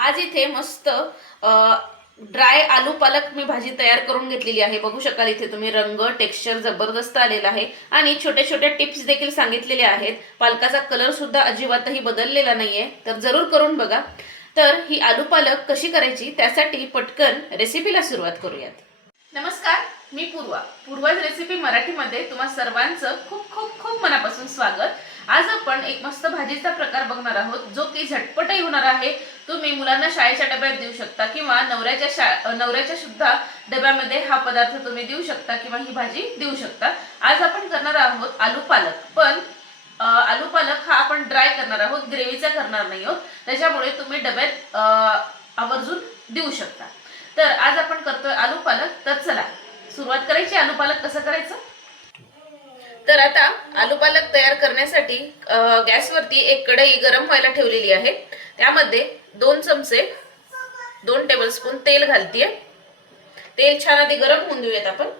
आज इथे मस्त ड्राय आलू पालक मी भाजी तयार करून घेतलेली आहे. बघू शकाल इथे तुम्ही रंग टेक्स्चर जबरदस्त आलेला आहे. आणि छोट्या छोट्या टिप्स देखील सांगितलेल्या आहेत. पालकाचा कलर सुद्धा अजिबातही बदललेला नाहीये. तर जरूर करून बघा. तर ही आलू पालक कशी करायची त्यासाठी पटकन रेसिपीला सुरुवात करूयात. नमस्कार मी पूर्वा. पूर्वाज रेसिपी मराठीमध्ये तुम्हा सर्वांचं खूप खूप खूप मनापासून स्वागत. आज आपण एक मस्त भाजीचा प्रकार बघणार आहोत जो की झटपटही होणार आहे. तुम्ही मुलांना शाळेच्या डब्यात देऊ शकता किंवा नवऱ्याच्या शा नवऱ्याच्या सुद्धा डब्यामध्ये हा पदार्थ तुम्ही देऊ शकता किंवा ही भाजी देऊ शकता. आज आपण करणार आहोत आलू पालक. पण आलू पालक हा आपण ड्राय करणार आहोत ग्रेव्हीचा करणार नाही आहोत. त्याच्यामुळे तुम्ही डब्यात आवर्जून देऊ शकता. तर आज आपण करतोय आलू पालक. तर चला सुरुवात करायची. आलू पालक कसं करायचं? तर आता आलू पालक तयार करण्यासाठी गॅसवरती एक कढई गरम व्हायला ठेवलेली आहे. त्यामध्ये दोन चमचे दोन टेबलस्पून तेल घालतीये. तेल छान आधी गरम होऊन देऊयात आपण.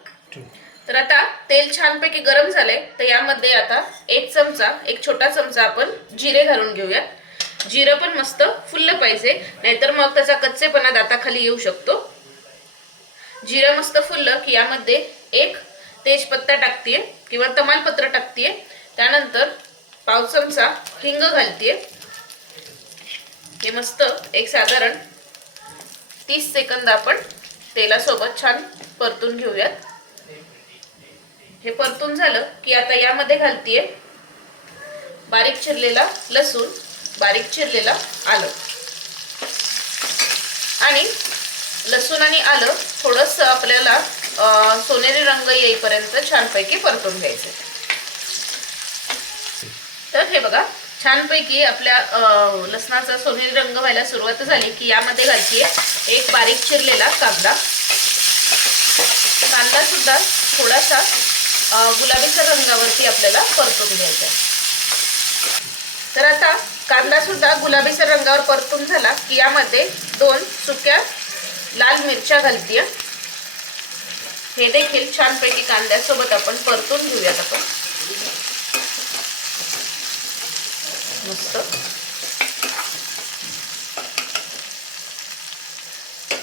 तर आता तेल छानपैकी गरम झालंय तर यामध्ये आता एक चमचा एक छोटा चमचा आपण जिरे घालून घेऊयात. जिरं पण मस्त फुललं पाहिजे नाहीतर मग त्याचा कच्चेपणा दाताखाली येऊ शकतो. जिरं मस्त फुललं की यामध्ये एक तेजपत्ता टाकते किंवा तमालपत्र टाकते त्यानंतर पाव चमचा हिंग घालते हे मस्त एक साधारण तीस सेकंद आपण तेलासोबत छान परतून घेऊयात. हे परतून झालं की आता यामध्ये घालतीये बारीक चिरलेला लसूण बारीक चिरलेला आलं. आणि लसूण आणि आलं थोडंसं आपल्याला सोनेरी रंग येईपर्यंत छानपैकी परतून घ्यायचे. तर हे बघा छानपैकी आपल्या लसणाचा सोनेरी रंग व्हायला सुरुवात झाली की यामध्ये घालतीये एक बारीक चिरलेला कांदा. कांदा सुद्धा थोडासा गुलाबीच्या रंगावरती आपल्याला परतून घ्यायचा आहे. तर आता कांदा सुद्धा गुलाबीच्या रंगावर परतून झाला की यामध्ये दोन सुक्या लाल मिरच्या घालतीय. हे देखील छानपैकी कांद्यासोबत आपण परतून घेऊयात आपण. मस्त.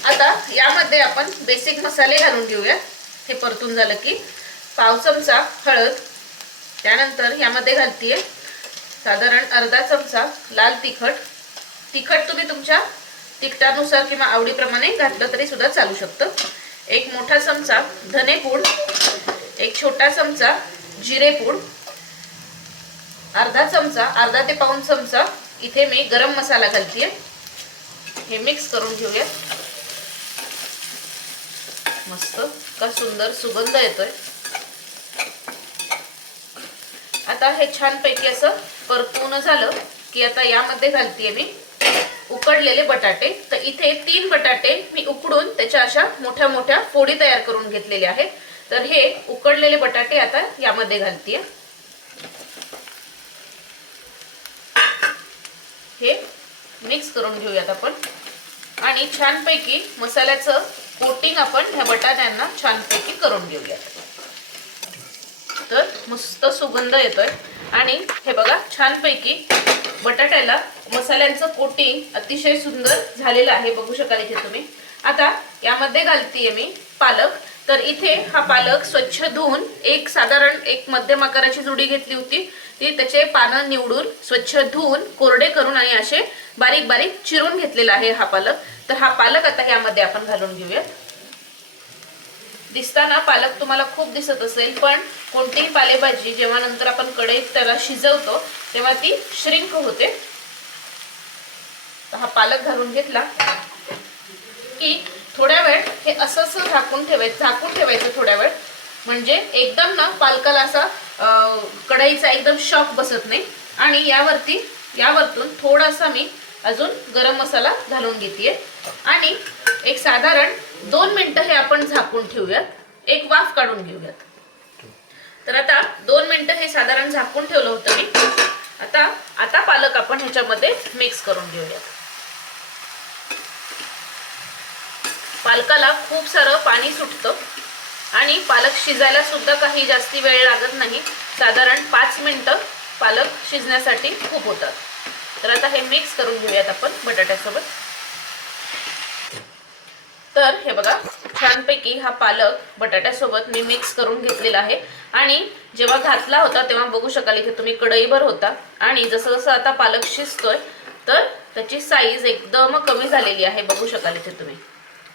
आता यामध्ये आपण बेसिक मसाले घालून घेऊयात. हे परतून झालं की पाव चमचा हळद. त्यानंतर यामध्ये घालतीये साधारण अर्धा चमचा लाल तिखट. तिखट तुम्ही तुमच्या तिखटानुसार किंवा आवडीप्रमाणे घातलं तरी सुद्धा चालू शकतं. एक मोठा चमचा धनेपूड एक छोटा चमचा जिरेपूड अर्धा चमचा अर्धा ते पाऊन चमचा इथे मी गरम मसाला घालते हे मिक्स करून घेऊया. मस्त का सुंदर सुगंध येतोय. आता हे छानपैकी असं परतून झालं की आता यामध्ये घालतीये मी. उकडलेले बटाटे. तर इथे तीन बटाटे मी उकडून त्याच्या अशा मोठ्या मोठ्या फोडी तयार करून घेतलेले आहेत. तर हे उकडलेले बटाटे आता यामध्ये घालतीये. हे मिक्स करून घेऊयात आपण. आणि छानपैकी मसाल्याचं कोटिंग आपण ह्या बटाट्यांना छानपैकी करून घेऊयात. तर मस्त सुगंध येतोय. आणि हे बघा छानपैकी बटाट्याला मसाल्यांचं कोटिंग अतिशय सुंदर झालेलं आहे. बघू शकाल इथे तुम्ही. आता यामध्ये घालतीये मी पालक. तर इथे हा पालक स्वच्छ धुवून एक साधारण एक मध्यम आकाराची जुडी घेतली होती. ती त्याचे पानं निवडून स्वच्छ धुवून कोरडे करून आणि असे बारीक बारीक चिरून घेतलेला आहे हा पालक. तर हा पालक आता यामध्ये आपण घालून घेऊयात. दिसताना पालक तुम्हाला खूप दिसत असेल पण कोणतीही पालेभाजी जेव्हा नंतर आपण कढईत त्याला शिजवतो तेव्हा ती श्रिंक होते. हा पालक घालून घेतला की थोड्या वेळ हे असं असं झाकून ठेवायचं झाकून ठेवायचं थोड्या वेळ. म्हणजे एकदम ना पालकाला असा कढईचा एकदम शॉक बसत नाही. आणि यावरती यावरतून थोडासा मी अजून गरम मसाला घालून घेते आणि एक साधारण दोन मिनिटं हे आपण झाकून ठेवूयात. एक वाफ काढून घेऊयात. तर आता दोन मिनिटं हे साधारण झाकून ठेवलं होतं मी. आता आता पालक आपण ह्याच्यामध्ये मिक्स करून घेऊयात. पालकाला खूप सारं पाणी सुटतं. आणि पालक शिजायला सुद्धा काही जास्ती वेळ लागत नाही. साधारण पाच मिनिटं पालक शिजण्यासाठी खूप होतात. तर आता हे मिक्स करून घेऊयात आपण बटाट्यासोबत. तर हे बघा छानपैकी हा पालक बटाट्यासोबत मी मिक्स करून घेतलेला आहे. आणि जेव्हा घातला होता तेव्हा बघू शकाल इथे तुम्ही कढईभर होता. आणि जसं जसं आता पालक शिजतोय तर त्याची साईज एकदम कमी झालेली आहे. बघू शकाल इथे तुम्ही.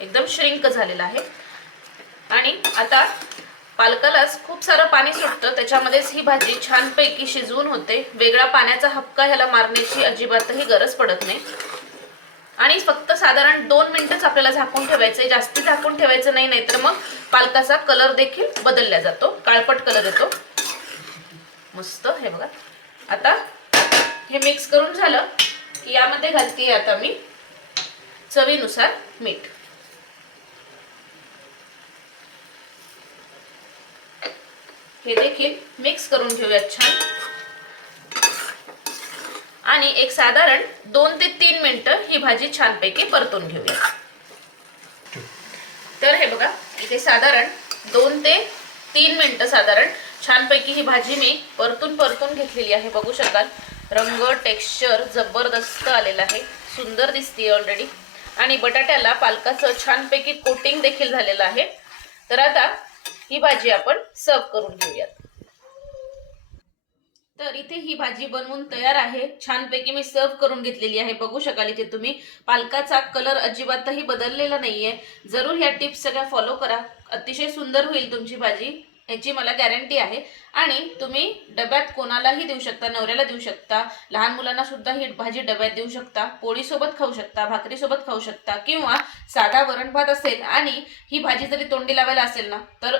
एकदम श्रिंक झालेला आहे. आणि आता पालकालाच खूप सारं पाणी सुटतं. त्याच्यामध्येच ही भाजी छानपैकी शिजवून होते. वेगळा पाण्याचा हपका ह्याला मारण्याची अजिबातही गरज पडत नाही. आणि फक्त साधारण दोन मिनिटच आपल्याला झाकून ठेवायचं जास्ती झाकून ठेवायचं नाही नाहीतर मग पालकाचा कलर देखील बदलला जातो. काळपट कलर येतो. मस्त हे बघा. आता हे मिक्स करून झालं की यामध्ये घालते आता मी चवीनुसार मीठ. हे देखील मिक्स करून घेऊयात छान. आणि एक साधारण दोन ते तीन मिनटं ही भाजी छानपैकी परतून घेऊया. तर हे बघा इथे साधारण दोन ते तीन मिनटं साधारण छानपैकी ही भाजी मी परतून परतून घेतलेली आहे. बघू शकाल रंग टेक्स्चर जबरदस्त आलेला आहे. सुंदर दिसते ऑलरेडी आणि बटाट्याला पालकाचं छानपैकी कोटिंग देखील झालेलं आहे. तर आता ही भाजी आपण सर्व करून घेऊयात. तर इथे ही भाजी बनवून तयार आहे. छानपैकी मी सर्व करून घेतलेली आहे. बघू शकाल इथे तुम्ही. पालकाचा कलर अजिबातही बदललेला नाहीये. जरूर ह्या टिप्स सगळ्या फॉलो करा. अतिशय सुंदर होईल तुमची भाजी याची मला गॅरंटी आहे. आणि तुम्ही डब्यात कोणालाही देऊ शकता नवऱ्याला देऊ शकता लहान मुलांना सुद्धा ही भाजी डब्यात देऊ शकता पोळीसोबत खाऊ शकता भाकरीसोबत खाऊ शकता किंवा साधा वरण भात असेल आणि ही भाजी जरी तोंडी लावायला असेल ना तर